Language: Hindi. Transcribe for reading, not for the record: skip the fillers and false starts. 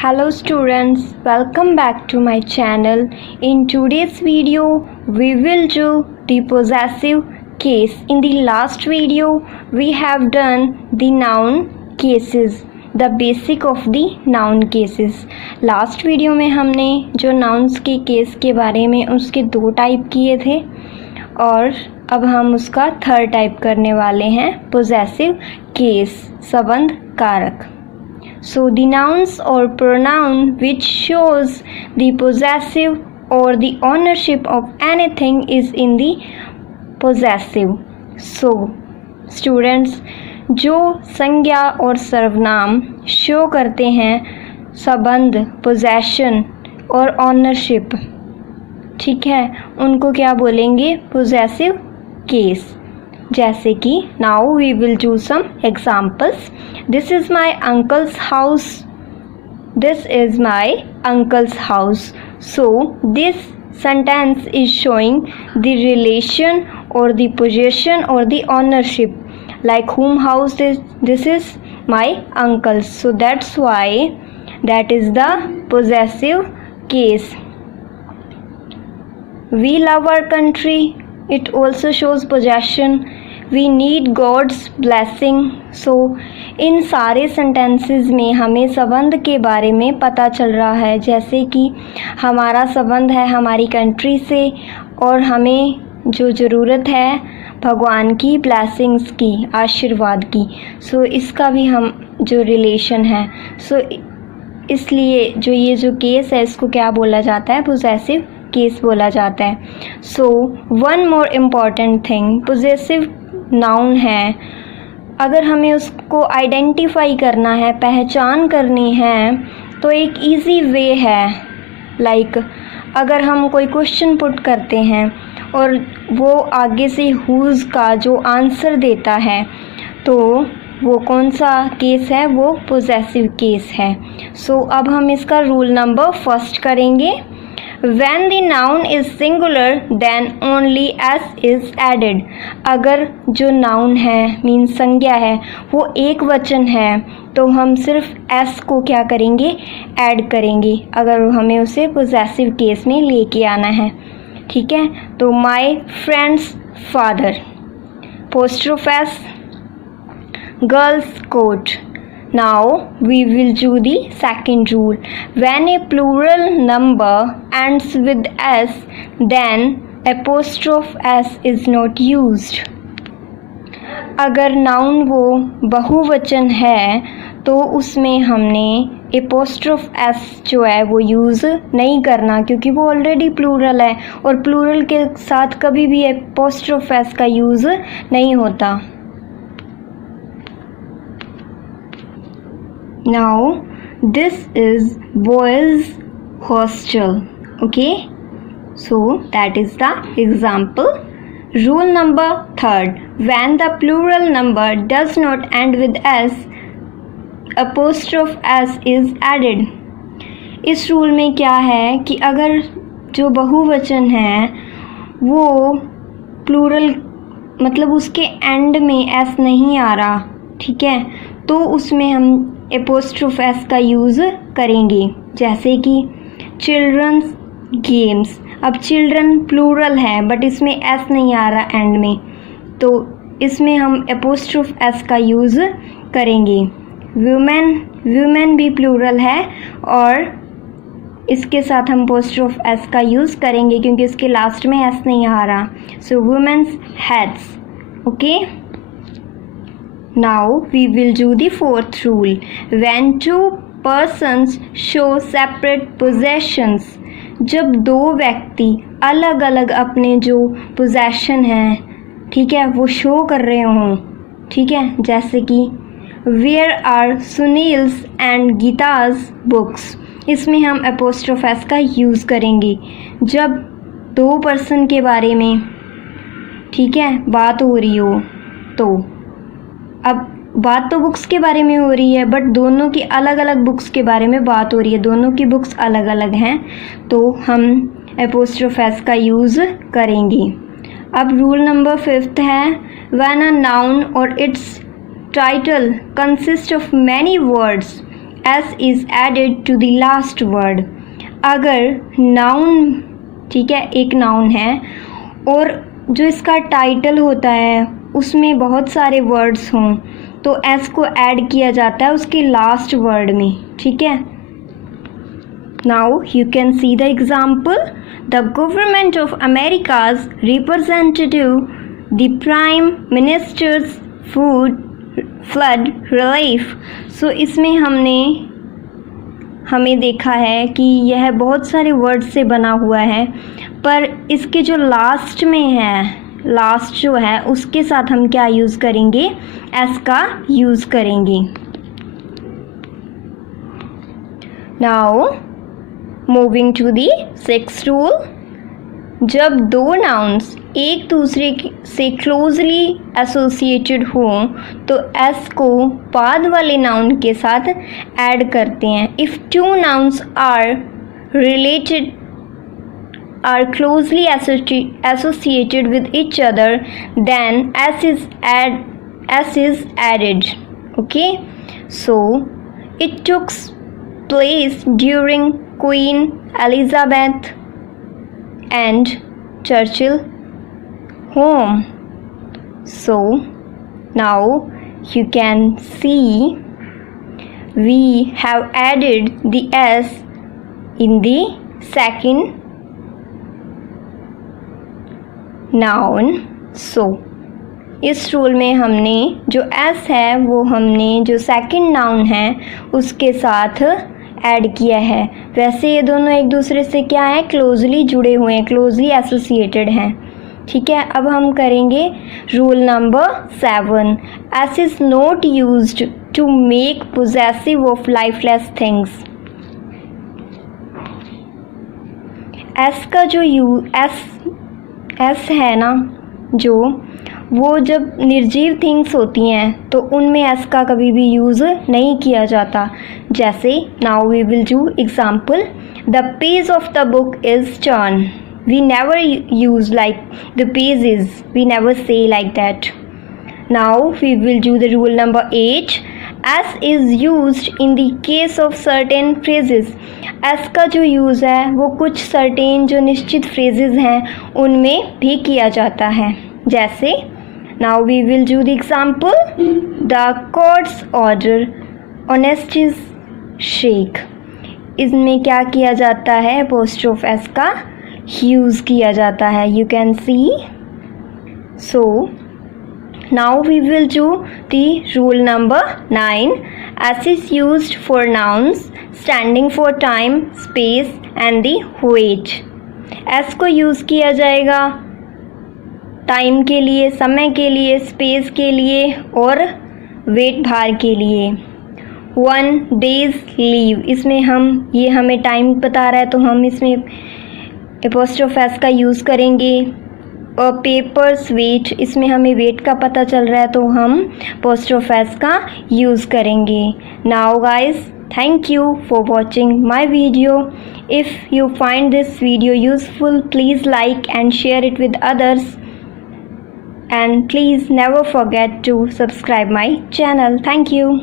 Hello students, welcome back to my channel. In today's video, we will do the possessive case. In the last video, we have done the noun cases, the basic of the noun cases. Last video में हमने जो nouns के case के बारे में उसके दो टाइप किए थे और अब हम उसका थर्ड टाइप करने वाले हैं possessive case, संबंध कारक. So the nouns or pronoun which shows the possessive or the ownership of anything is in the possessive. So students, जो संज्ञा और सर्वनाम शो करते हैं संबंध, possession और ownership, ठीक है, उनको क्या बोलेंगे? possessive case. जैसे कि now we will do some examples. This is my uncle's house. This is my uncle's house. So this sentence is showing the relation or the possession or the ownership. Like whom house is this? Is my uncle's. So that's why that is the possessive case. We love our country. It also shows possession. We need God's blessing. So इन सारे sentences में हमें संबंध के बारे में पता चल रहा है, जैसे कि हमारा संबंध है हमारी कंट्री से और हमें जो ज़रूरत है भगवान की blessings की, आशीर्वाद की. सो इसका भी हम जो रिलेशन है, सो इसलिए जो ये जो केस है इसको क्या बोला जाता है? possessive केस बोला जाता है. So one more important thing, possessive noun है, अगर हमें उसको आइडेंटिफाई करना है, पहचान करनी है, तो एक इजी वे है. लाइक अगर हम कोई क्वेश्चन पुट करते हैं और वो आगे से हुज का जो आंसर देता है तो वो कौन सा केस है? वो पोजेसिव केस है. सो अब हम इसका रूल नंबर फर्स्ट करेंगे. When the noun is singular, then only s is added. अगर जो noun है मीन्स संज्ञा है वो एक वचन है तो हम सिर्फ s को क्या करेंगे? ऐड करेंगे अगर हमें उसे possessive केस में लेके आना है. ठीक है, तो my friend's father, apostrophe s, girl's coat. Now we will do the second rule. When a plural number ends with s, then apostrophe s is not used. अगर नाउन वो बहुवचन है तो उसमें हमने apostrophe s जो है वो यूज़ नहीं करना, क्योंकि वो ऑलरेडी प्लूरल है और प्लूरल के साथ कभी भी apostrophe s का यूज़ नहीं होता. Now this is boys hostel. Okay, so that is the example. Rule number third, when the plural number does not end with s, apostrophe s is added. इस रूल में क्या है कि अगर जो बहुवचन है वो प्लूरल मतलब उसके एंड में s नहीं आ रहा, ठीक है, तो उसमें हम एपोस्ट्रोफ एस का यूज़ करेंगे. जैसे कि चिल्ड्रंस गेम्स. अब चिल्ड्रन प्लूरल है बट इसमें एस नहीं आ रहा एंड में, तो इसमें हम एपोस्ट्रोफ एस का यूज़ करेंगे. वुमेन भी प्लूरल है और इसके साथ हम एपोस्ट्रोफ एस का यूज़ करेंगे क्योंकि इसके लास्ट में एस नहीं आ रहा. So women's heads. Okay, now we will do the fourth rule. When two persons show separate possessions, जब दो व्यक्ति अलग अलग अपने जो possession हैं, ठीक है, वो शो कर रहे हों, ठीक है, जैसे कि where are Sunil's and Gita's books. इसमें हम apostrophe s का यूज़ करेंगे जब दो पर्सन के बारे में, ठीक है, बात हो रही हो. तो अब बात तो बुक्स के बारे में हो रही है बट दोनों की अलग अलग बुक्स के बारे में बात हो रही है, दोनों की बुक्स अलग अलग हैं, तो हम एपोस्ट्रोफ एस का यूज़ करेंगे. अब रूल नंबर फिफ्थ है, when a noun or its title consist of many words s is added to the last word. अगर नाउन, ठीक है, एक नाउन है और जो इसका टाइटल होता है उसमें बहुत सारे वर्ड्स हों तो एस को ऐड किया जाता है उसके लास्ट वर्ड में, ठीक है। Now you can see the example. The government of America's representative the prime minister's food flood relief. So इसमें हमें देखा है कि यह बहुत सारे वर्ड से बना हुआ है, पर इसके जो लास्ट में है, लास्ट जो है उसके साथ हम क्या यूज़ करेंगे, एस का यूज़ करेंगे। Now moving to the sixth rule. जब दो नाउन्स एक दूसरे से क्लोजली एसोसिएटेड हों तो एस को बाद वाले नाउन के साथ ऐड करते हैं। If two nouns are related are closely associated with each other, then s is added. Okay, so it took place during Queen Elizabeth and Churchill home. So now you can see we have added the s in the second noun. So इस रूल में हमने जो एस है वो हमने जो सेकंड नाउन है उसके साथ ऐड किया है। वैसे ये दोनों एक दूसरे से क्या है, क्लोजली जुड़े हुए हैं, क्लोजली एसोसिएटेड हैं, ठीक है। अब हम करेंगे rule number 7। S is not used to make possessive of lifeless things. S का जो एस है ना, जो वो जब निर्जीव थिंग्स होती हैं तो उनमें एस का कभी भी यूज़ नहीं किया जाता। जैसे now we will do example. The page of the book is turn. We never use like the page is, we never say like that. Now we will do the rule number 8। S is used in the case of certain phrases. S का जो यूज़ है वो कुछ सर्टेन जो निश्चित फ्रेजेस हैं उनमें भी किया जाता है। जैसे now we will do the example. The court's order honesty's shake. इसमें क्या किया जाता है, एपोस्ट्रोफ एस का यूज़ किया जाता है। You can C. So now we will do the rule number 9. S is used for nouns standing for time, space and the weight. S को यूज़ किया जाएगा टाइम के लिए, समय के लिए, स्पेस के लिए और वेट भार के लिए। 1 days लीव, इसमें ये हमें टाइम बता रहा है तो हम इसमें एपोस्ट्रोफ एस का यूज़ करेंगे। और पेपर्स वेट, इसमें हमें वेट का पता चल रहा है तो हम एपोस्ट्रोफ एस का यूज़ करेंगे। Now guys, thank you for watching my video. If you find this video useful, please like and share it with others, and please never forget to subscribe my channel. Thank you.